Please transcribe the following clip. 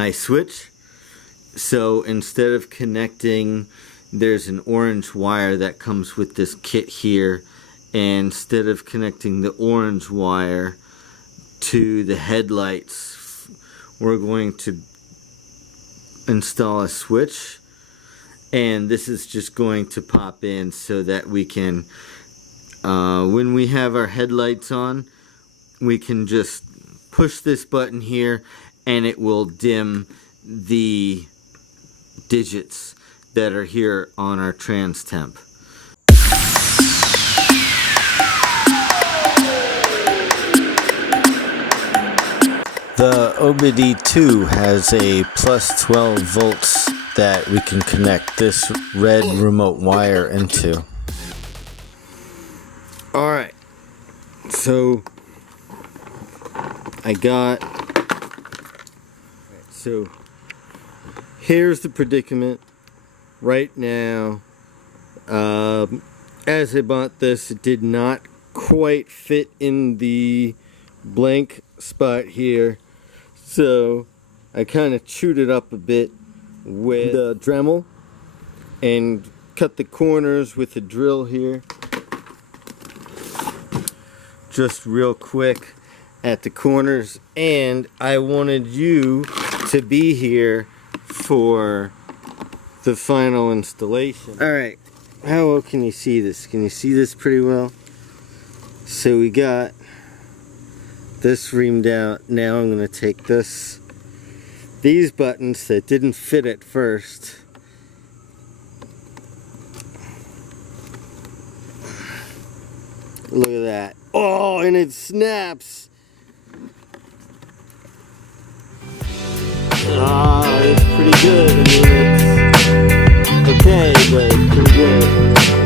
my switch. So instead of connecting, there's an orange wire that comes with this kit here, and instead of connecting the orange wire to the headlights, we're going to install a switch, and this is just going to pop in so that we can, when we have our headlights on, we can just push this button here and it will dim the digits that are here on our trans temp. The OBD2 has a plus 12 volts that we can connect this red remote wire into. Alright, so here's the predicament right now. As I bought this, it did not quite fit in the blank spot here, so I kind of chewed it up a bit with the Dremel and cut the corners with the drill here, just real quick at the corners. And I wanted you to be here for the final installation. Alright, how well can you see this? Can you see this pretty well? So we got this reamed out. Now I'm going to take these buttons that didn't fit at first, look at that. Oh, and it snaps. Ah, it's pretty good. I mean, it's okay, but it's pretty good.